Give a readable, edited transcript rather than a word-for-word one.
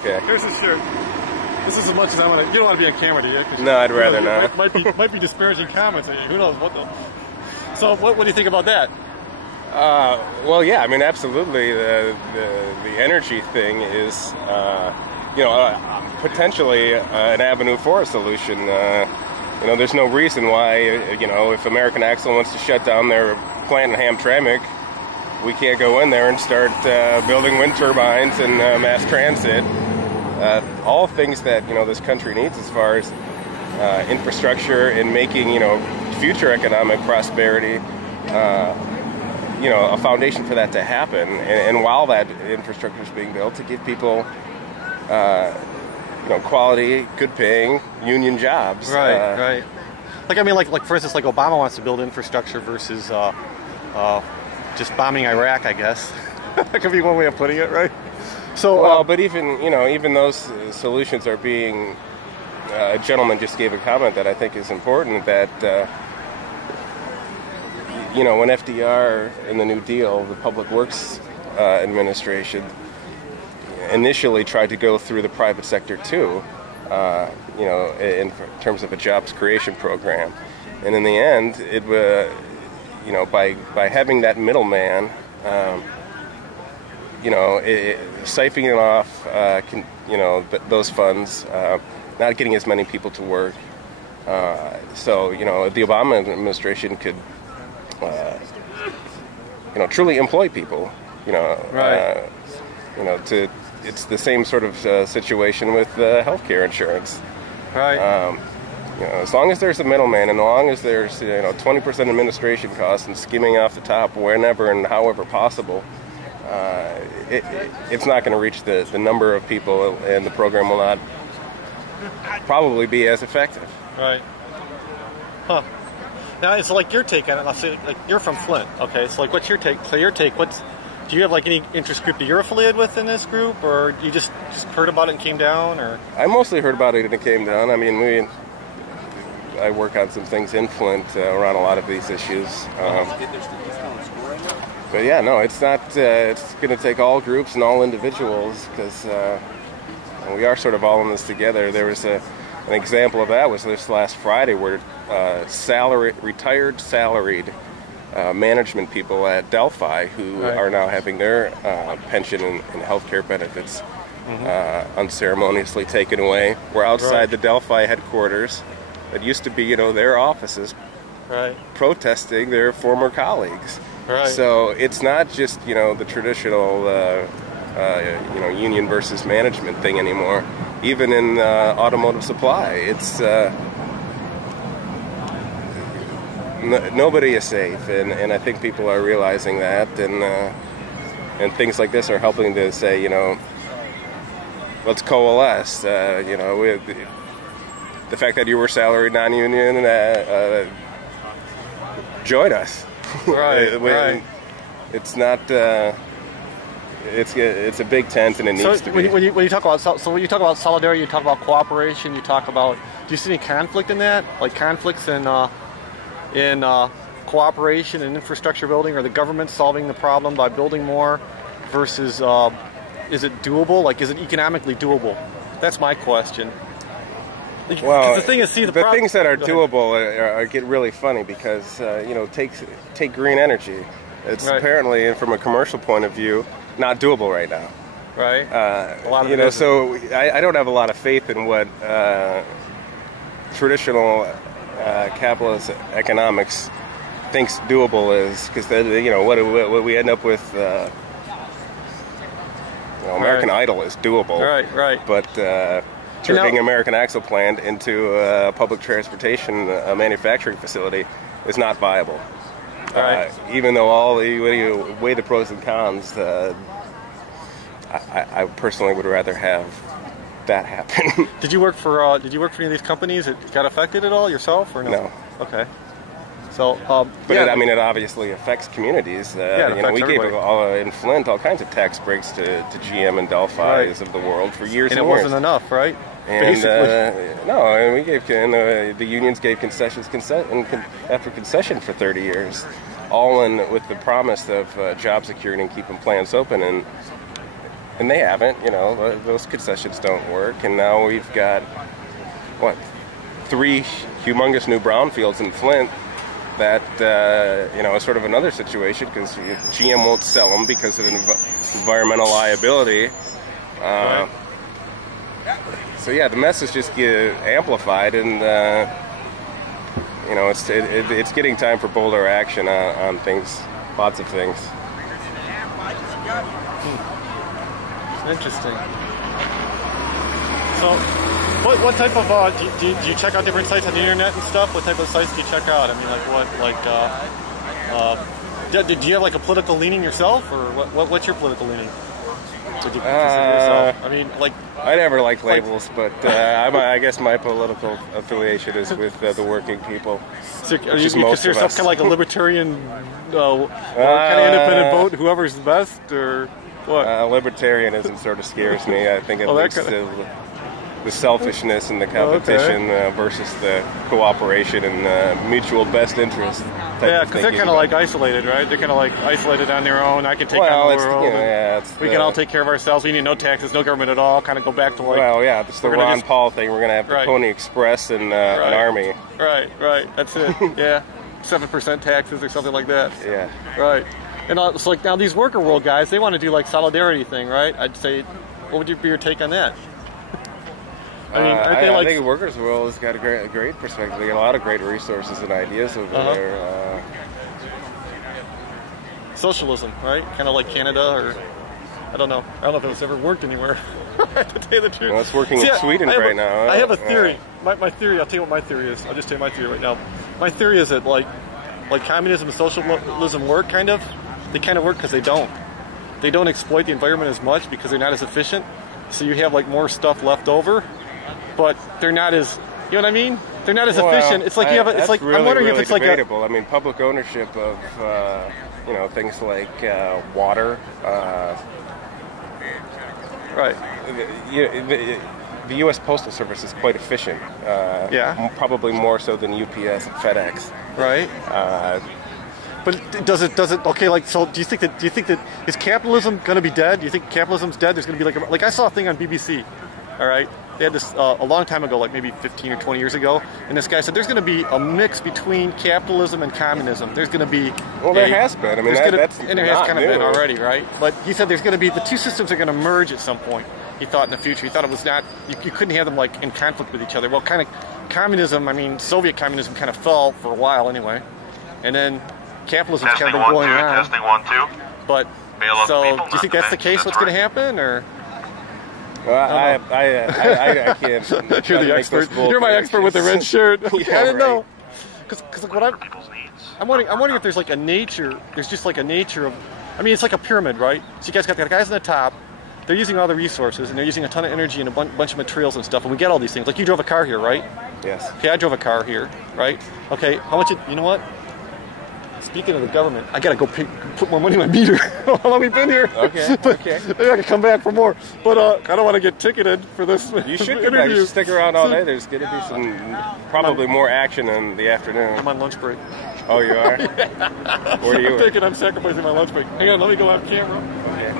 Okay. Here's his shirt. This is as much as I want to. You don't want to be on camera, do you? No, I'd rather not. Might be disparaging comments. Who knows what the. So what do you think about that? Well, yeah, I mean, absolutely. The energy thing is, potentially an avenue for a solution. There's no reason why, if American Axle wants to shut down their plant in Hamtramck, we can't go in there and start building wind turbines and mass transit. All things that, this country needs as far as infrastructure and making, future economic prosperity, a foundation for that to happen. And while that infrastructure is being built, to give people, quality, good-paying union jobs. Right. Like for instance, like Obama wants to build infrastructure versus just bombing Iraq, I guess. That could be one way of putting it, right? So, but even those solutions are being. A gentleman just gave a comment that I think is important. That when FDR in the New Deal, the Public Works Administration, initially tried to go through the private sector too, in terms of a jobs creation program, and in the end, it by having that middleman, siphoning off, those funds, not getting as many people to work. So the Obama administration could, truly employ people. It's the same sort of situation with healthcare insurance. Right. As long as there's a middleman, and as long as there's 20% administration costs and skimming off the top whenever and however possible, it's not going to reach the number of people, and the program will not probably be as effective. Right. Huh. Now, it's like your take on it. I'll say, like, you're from Flint, okay? So, like, what's your take? So, your take. Do you have like any interest group that you're affiliated with in this group, or you just heard about it and came down, or? I mostly heard about it and it came down. I mean, I work on some things in Flint around a lot of these issues. But yeah, no, it's not. It's going to take all groups and all individuals, because we are sort of all in this together. There was an example of that was this last Friday, where retired salaried management people at Delphi, who are now having their pension and health care benefits unceremoniously taken away, were outside the Delphi headquarters that used to be, their offices, protesting their former colleagues. Right. So it's not just, the traditional, union versus management thing anymore. Even in automotive supply, it's nobody is safe, and I think people are realizing that, and things like this are helping to say, let's coalesce. The fact that you were salaried, non-union, join us. Right. It's not. It's a big tent, and it needs to be. When you talk about when you talk about solidarity, you talk about cooperation. You talk about. Do you see any conflict in that? Like conflicts in cooperation and infrastructure building, or the government solving the problem by building more, versus is it doable? Like, is it economically doable? That's my question. Well, the thing is, the things that are doable get really funny, because take green energy. It's apparently, from a commercial point of view, not doable right now. Right. A lot of so I don't have a lot of faith in what traditional capitalist economics thinks doable is, because what we end up with. American Idol is doable. Right. But turning American Axle plant into a public transportation manufacturing facility is not viable. Right. Even though when you weigh the pros and cons, I personally would rather have that happen. Did you work for any of these companies that got affected at all yourself, or no? No. Okay. So, it obviously affects communities. We gave in Flint all kinds of tax breaks to GM and Delphi's of the world for years and it years. wasn't enough, right? And we gave, the unions gave concessions after concession for 30 years, all in with the promise of job security and keeping plants open. And and they haven't. You know, those concessions don't work, and now we've got what 3 humongous new brownfields in Flint. That you know, is sort of another situation because GM won't sell them because of environmental liability. Right. So yeah, the message just get amplified, and you know, it's getting time for bolder action on things, lots of things. Interesting. So, what type of do you check out different sites on the internet and stuff? What type of sites do you check out? I mean, like what, do you have like a political leaning yourself, or what's your political leaning? Would you consider yourself? I mean, like I never like labels, but I guess my political affiliation is with the working people. So you consider yourself kind of like a libertarian, or kind of independent vote, whoever's the best, or what? Libertarianism sort of scares me. I think it leads to the selfishness and the competition versus the cooperation and mutual best interest. Yeah, because they're kind of like isolated, right? They're kind of like isolated on their own. I can take on the world. We can all take care of ourselves. We need no taxes, no government at all. Kind of go back to like. Well, yeah, it's the Ron Paul thing. We're going to have the Pony Express and an army. Right. That's it. Yeah, 7% taxes or something like that. Yeah. Right. And it's like now these worker world guys, they want to do like solidarity thing, right? I'd say, what would be your take on that? I mean, I think Workers' World has got a great perspective. They got a lot of great resources and ideas over there. Socialism, right? Kind of like Canada, or I don't know if it's ever worked anywhere. To tell you the truth, well, it's working in Sweden right now. I have a theory. My theory. I'll tell you what my theory is. I'll just tell you my theory right now. My theory is that like communism and socialism work kind of. They kind of work because they don't exploit the environment as much because they're not as efficient. So you have like more stuff left over. But they're not as, you know what I mean? They're not as efficient. It's like you have. It's like really, I'm wondering really if it's debatable. I mean, public ownership of you know, things like water. Right. The U.S. Postal Service is quite efficient. Probably more so than UPS and FedEx. Right. But does it? Okay, like, so do you think that is capitalism going to be dead? Do you think capitalism's dead? There's going to be like I saw a thing on BBC. All right. They had this a long time ago, like maybe 15 or 20 years ago, and this guy said there's going to be a mix between capitalism and communism. There's going to be there has been. I mean, that's and there has kind of been already, right? But he said there's going to be the two systems are going to merge at some point. He thought in the future. He thought it was not you couldn't have them like in conflict with each other. Well, kind of communism. I mean, Soviet communism kind of fell for a while anyway, and then capitalism's kind of been going on. Testing 1 2. But so do you think that's the case? What's going to happen, or? Well, I can't. You're the expert. You're my expert with the red shirt. I didn't know. Because what I'm wondering if there's like a nature. There's just like a nature of. I mean, it's like a pyramid, right? So you guys got the guys on the top. They're using all the resources and they're using a ton of energy and a bunch of materials and stuff. And we get all these things. Like you drove a car here, right? Yes. Okay, I drove a car here, right? Okay, how much? You know what? Speaking of the government, I gotta go put more money in my meter. How long we been here? Okay. Maybe I can come back for more. But I don't want to get ticketed for this. You should get back. You should stick around all day. There's gonna be some probably more action in the afternoon. I'm on lunch break. Oh, you are? Yeah. Where are you? I'm sacrificing my lunch break. Hang on, let me go off camera. Okay.